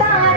तारा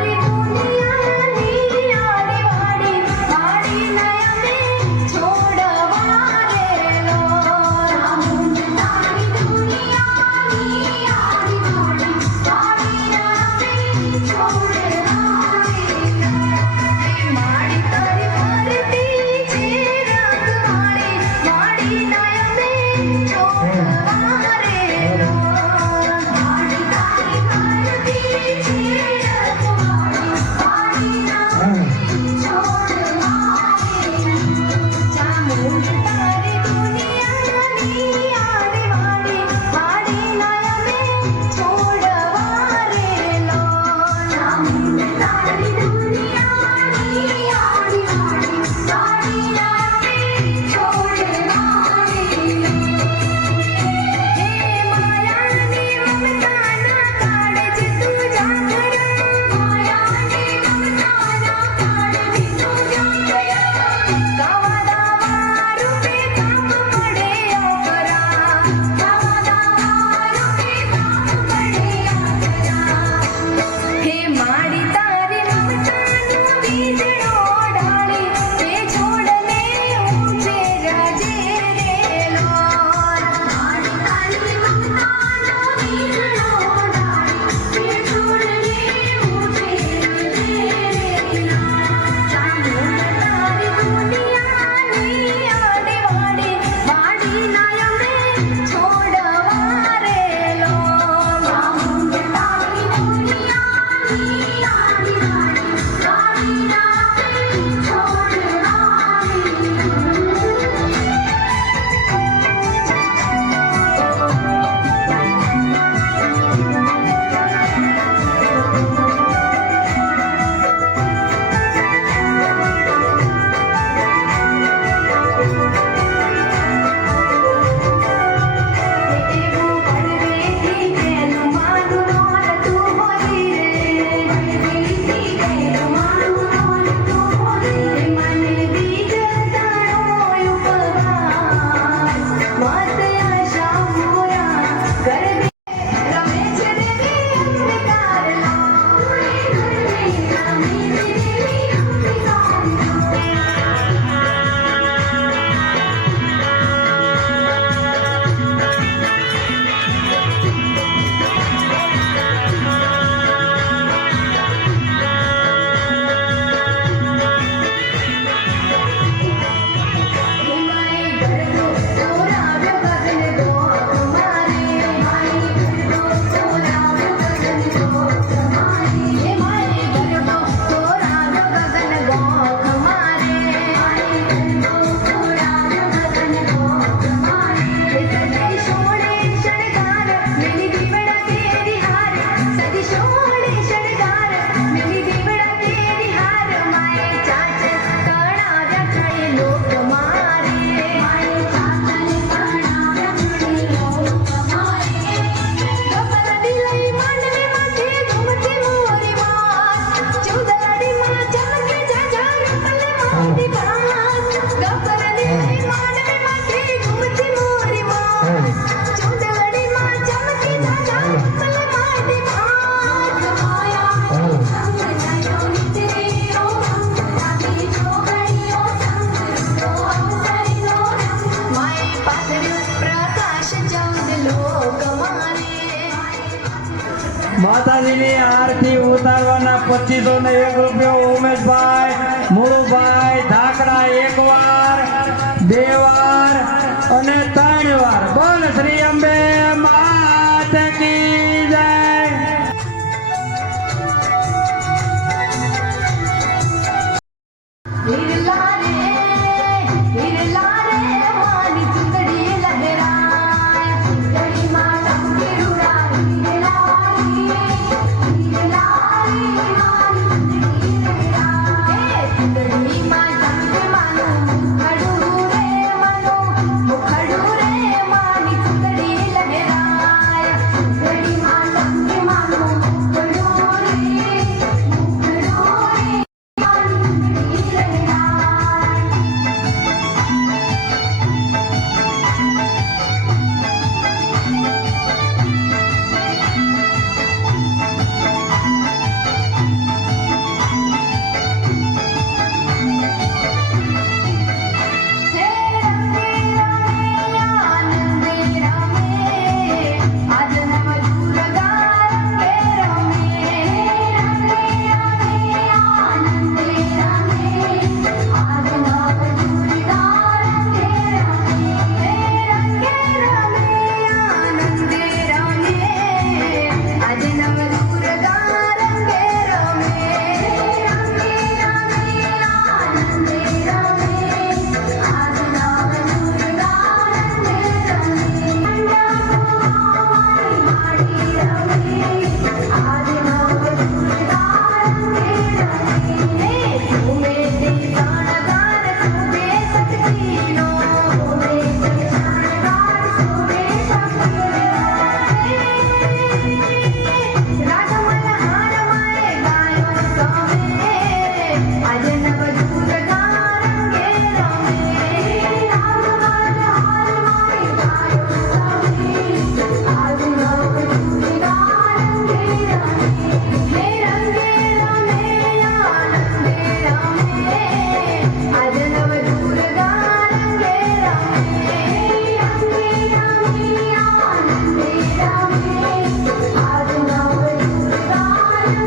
માતાજીની આરતી ઉતારવાના પચીસો ને એક રૂપિયો ઉમેશભાઈ મુળુભાઈ ધાકડા એક વાર બે વાર અને ત્રણ વાર બોલ શ્રી અંબે માત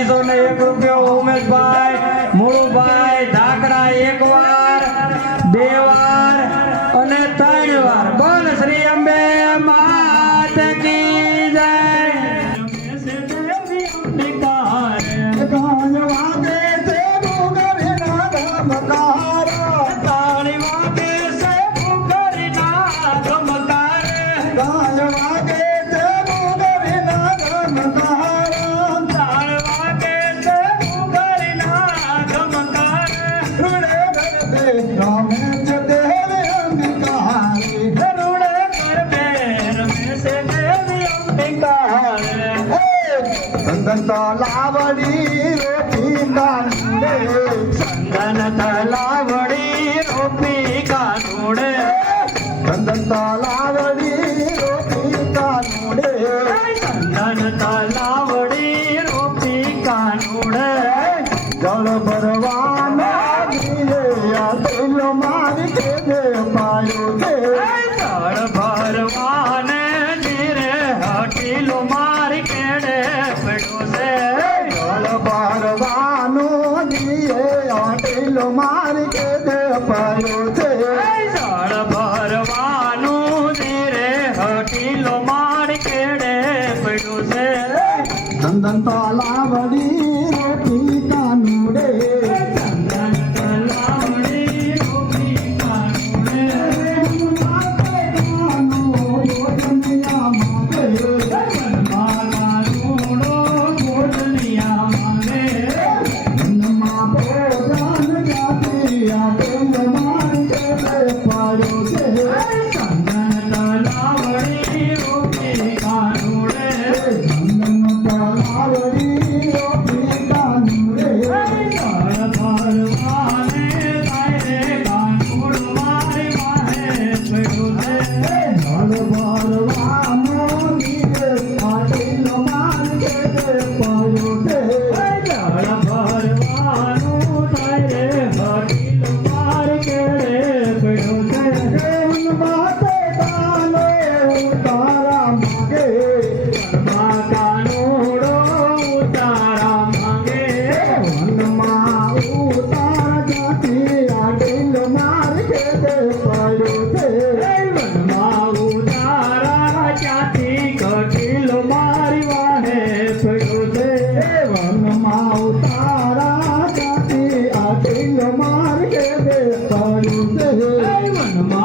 ઉતારવાના પચીસો ને એક રૂપિયો ઉમેશભાઈ தந்தாலாவடி ಕಾಡುತ್ತವೆ ಮನಮಾ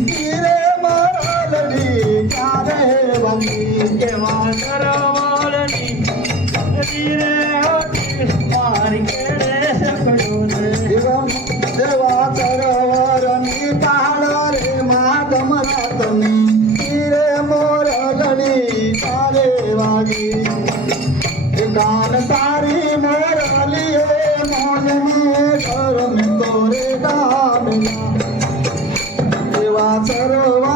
சரவ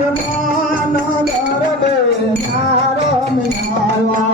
માય માનો ગરબે નારમ યાવા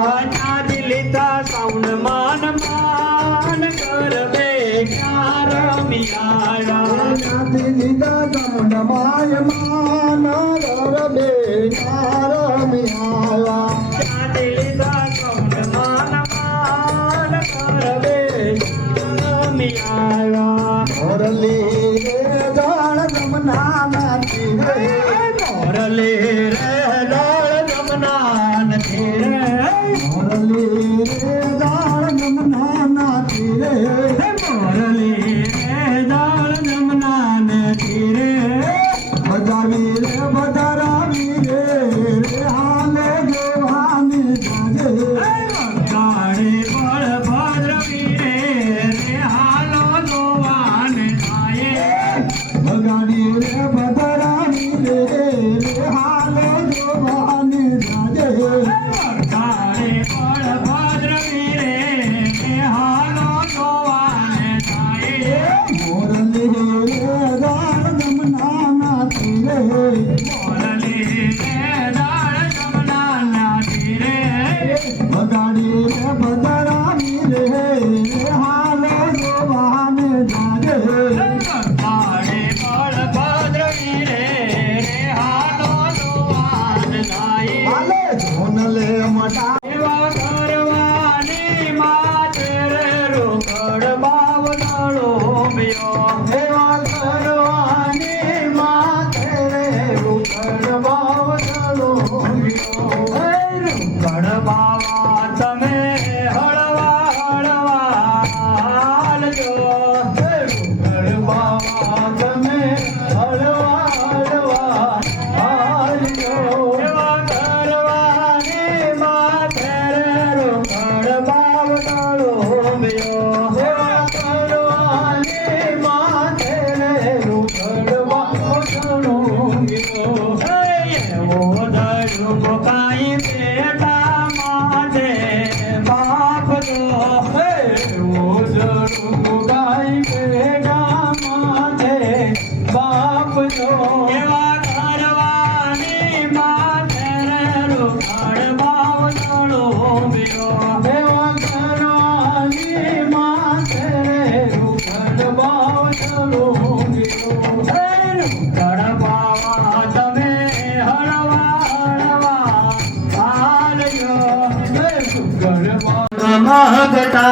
বেটা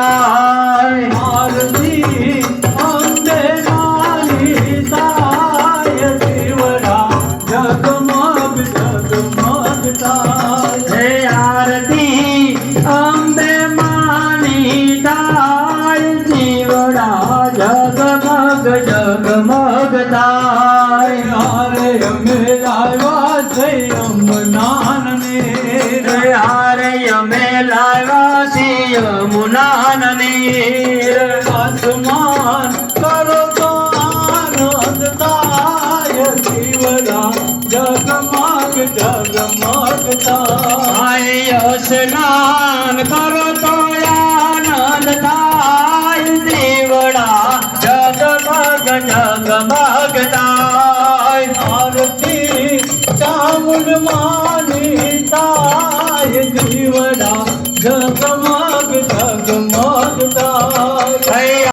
યમુના નીર આસમાન કરો તો આનંદ તાય શિવરા જગમગ જગમગતા આય સ્નાન કરો